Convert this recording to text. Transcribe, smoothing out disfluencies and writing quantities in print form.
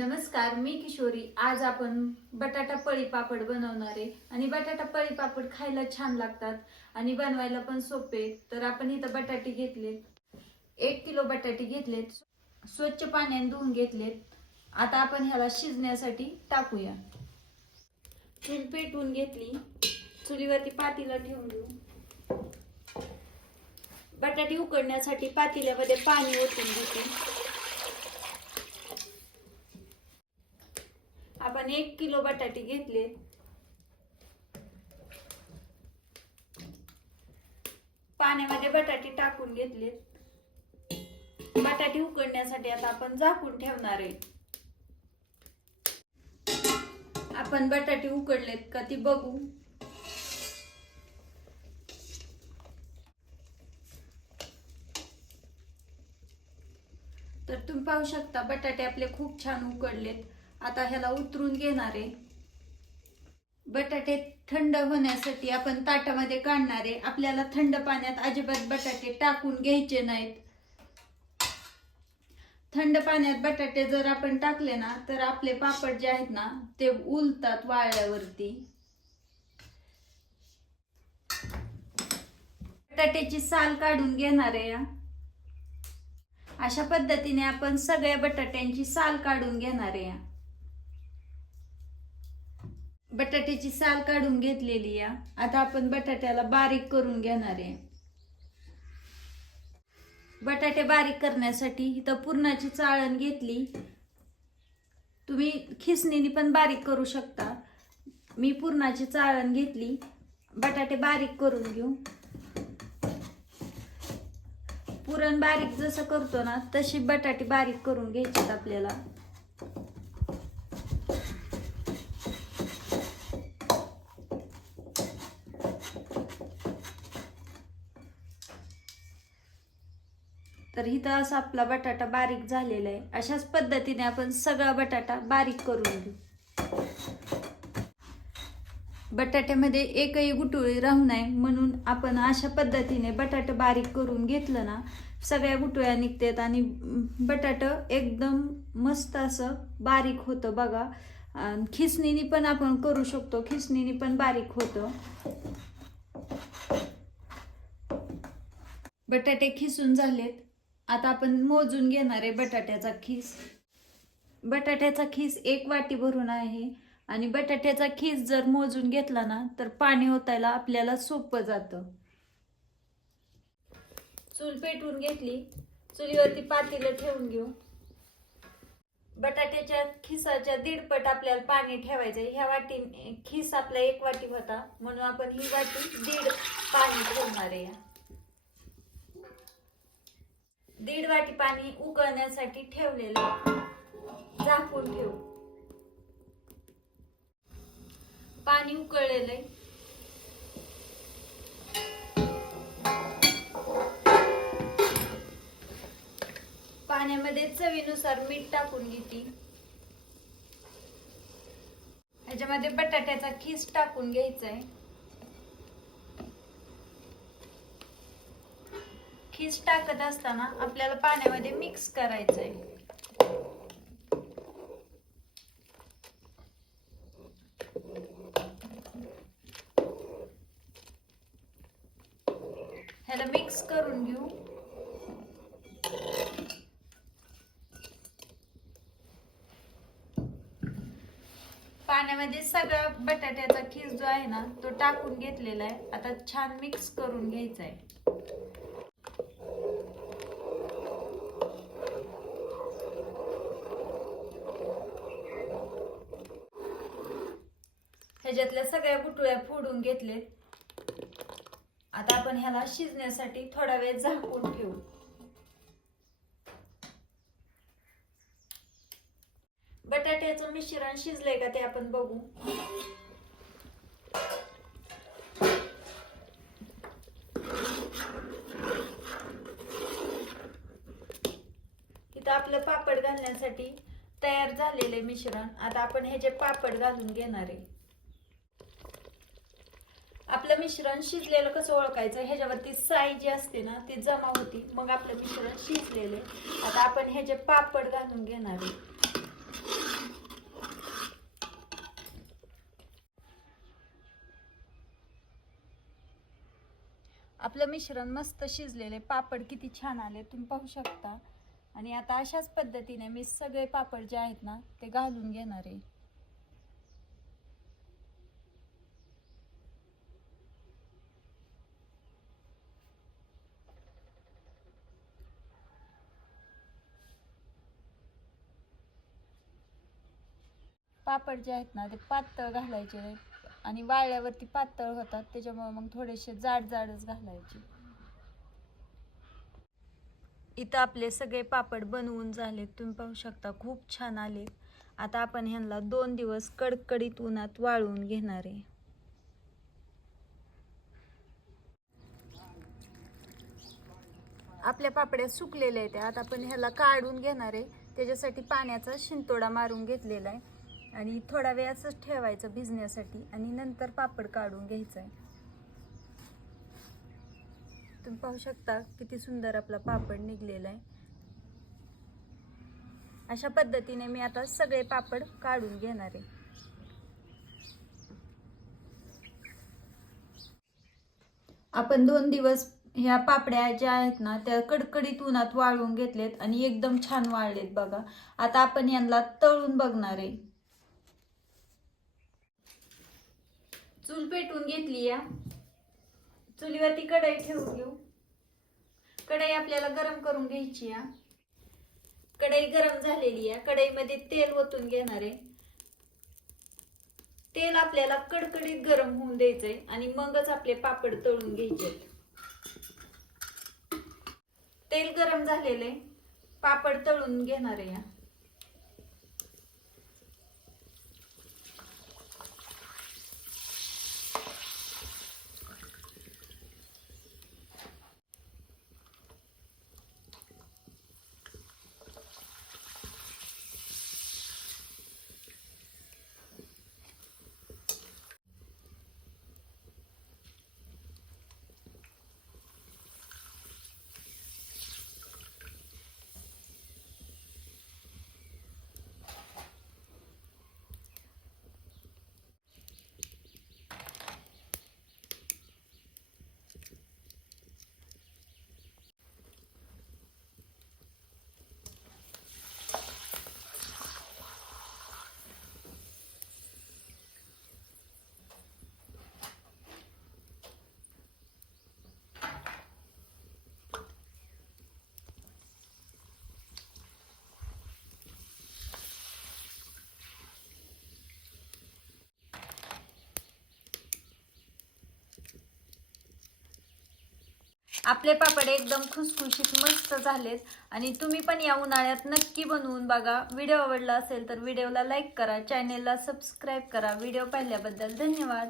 नमस्कार, मी किशोरी। आज आपण बटाटा पळी पापड बनवणार आहे आणि बटाटा पळी पापड खायला छान लागतात आणि बनवायला पण सोपे। तर आपण इथं बटाटे घेतलेत, 1 किलो बटाटे घेतलेत, स्वच्छ पाण्याने धुवून घेतलेत। आता आपण ह्याला शिजण्यासाठी टाकूया। चूल पेटवून घेतली, चुलीवरती पातेलं ठेवून देऊ। बटाटे उकडण्यासाठी पातेल्यामध्ये पाणी ओतून घेते। आपण 1 किलो बटाटे घेतले, पाण्यामध्ये बटाटे टाकून घेतले। बटाटे उकडण्यासाठी आता आपण झाकून ठेवणार आहे। आपण बटाटे उकडलेत का ती बघू। तर तुम्ही पाहू शकता बटाटे आपले खूप छान उकडलेत। आता ह्याला उतरून घेणार आहे। बटाटे थंड होण्यासाठी आपण ताटामध्ये काढणार आहे। आपल्याला थंड पाण्यात अजिबात बटाटे टाकून घ्यायचे नाहीत। थंड पाण्यात बटाटे जर आपण टाकले ना तर आपले पापड जे आहेत ना ते उलतात वाळल्यावरती। बटाट्याची साल काढून घेणार आहे। अशा पद्धतीने आपण सगळ्या बटाट्यांची साल काढून घेणार आहे। बटाट्याची साल काढून घेतलेली आहे। आता आपण बटाट्याला बारीक करून घेणार आहे। बटाटे बारीक करण्यासाठी इथं पुरणाची चाळण घेतली, तुम्ही खिसणीने पण बारीक करू शकता। मी पुरणाची चाळण घेतली। बटाटे बारीक करून घेऊ। पुरण बारीक जसं करतो ना तशी बटाटे बारीक करून घ्यायचे आपल्याला। तर इथं असा आपला बटाटा बारीक झालेला आहे। अशाच पद्धतीने आपण सगळा बटाटा बारीक करून घेऊ। बटाट्यामध्ये एकही गुठळी राहू नये म्हणून आपण अशा पद्धतीने बटाटा बारीक करून घेतलं ना सगळ्या गुठळ्या निघतात आणि बटाटा एकदम मस्त असं बारीक होतं बघा। खिसणीने पण आपण करू शकतो, खिसणीने पण बारीक होतं। बटाटे खिसून झालेत। आता आपण मोजून घेणार आहे बटाट्याचा खीस। बटाट्याचा खीस 1 वाटी भरून आहे आणि बटाट्याचा खीस जर मोजून घेतला ना तर पाणी ओतायला आपल्याला सोपं जातं। चूल पेटवून घेतली, चुलीवरती पातेलं ठेवून घेऊ। बटाट्याच्या खिसाच्या 1.5 पट आपल्याला पाणी ठेवायचं। ह्या वाटी खीस आपला 1 वाटी होता म्हणून आपण ही वाटी 1.5 पाणी ठेवणार आहे। 1.5 वाटी पाणी उकळण्यासाठी ठेवलेलं, झाकून ठेवू। पाणी उकळलेलं आहे। पाण्यामध्ये चवीनुसार मीठ टाकून घेते। ह्याच्यामध्ये बटाट्याचा खीस टाकून घ्यायचा आहे। खीस टाकत असताना आपल्याला पाण्यामध्ये मिक्स करायचं आहे। ह्याला मिक्स करून घेऊ। पाण्यामध्ये सगळा बटाट्याचा खीस जो आहे ना तो टाकून घेतलेला आहे। आता छान मिक्स करून घ्यायचा आहे। ह्याच्यातल्या सगळ्या गुठळ्या फोडून घेतलेत। आता आपण ह्याला शिजण्यासाठी थोडा वेळ झाकून ठेवू। बटाट्याचं मिश्रण शिजलंय का ते आपण बघू। इथं आपलं पापड घालण्यासाठी तयार झालेले मिश्रण। आता आपण ह्याचे पापड घालून घेणार आहे। आपलं मिश्रण शिजलेलं कसं ओळखायचं, ह्याच्यावरती साई जी असते ना ती जमा होती, मग आपलं मिश्रण शिजलेले। आता आपण ह्याचे पापड घालून घेणार आहे। आपलं मिश्रण मस्त शिजलेले, पापड किती छान आले तुम्ही पाहू शकता. आणि आता अशाच पद्धतीने मी सगळे पापड जे आहेत ना ते घालून घेणार आहे. पापड जे आहेत ना ते पातळ घालायचे आणि वाळल्यावरती पातळ होतात, त्याच्यामुळे मग थोडेसे जाड जाडच घालायचे. इथं आपले सगळे पापड बनवून झाले, तुम्ही पाहू शकता खूप छान आले. आता आपण ह्यांना 2 दिवस कडकडीत उन्हात वाळवून घेणार आहे. आपल्या पापड्या सुकलेल्या आहेत, आता आपण ह्याला काढून घेणार आहे. त्याच्यासाठी पाण्याचा शिंतोडा मारून घेतलेला आहे आणि थोडा वेळ असंच ठेवायचं भिजण्यासाठी आणि नंतर पापड काढून घ्यायचा आहे. तुम्ही पाहू शकता किती सुंदर आपला पापड निघलेला आहे. अशा पद्धतीने मी आता सगळे पापड काढून घेणार आहे. आपण 2 दिवस ह्या पापड्या ज्या आहेत ना त्या कडकडीत उन्हात वाळवून घेतलेत आणि एकदम छान वाळलेत बघा. आता आपण यांना तळून बघणार आहे. चूल पेटवून घेतली या. चुलीवरती कढई ठेवून घेऊ. कढई आपल्याला गरम करून घ्यायची आहे. कढई गरम झालेली आहे. कढईमध्ये तेल ओतून घेणार आहे. तेल आपल्याला कडकडीत गरम होऊन द्यायचंय आणि मगच आपले पापड तळून घ्यायचे. तेल गरम झालेले, पापड तळून घेणार आहे. आपले पापड एकदम खुसखुशीत मस्त झालेत आणि तुम्ही पण या उन्हाळ्यात नक्की बनवून बघा. व्हिडिओ आवडला असेल तर व्हिडिओला लाईक करा, चॅनेलला सबस्क्राईब करा. व्हिडिओ पाहिल्याबद्दल धन्यवाद.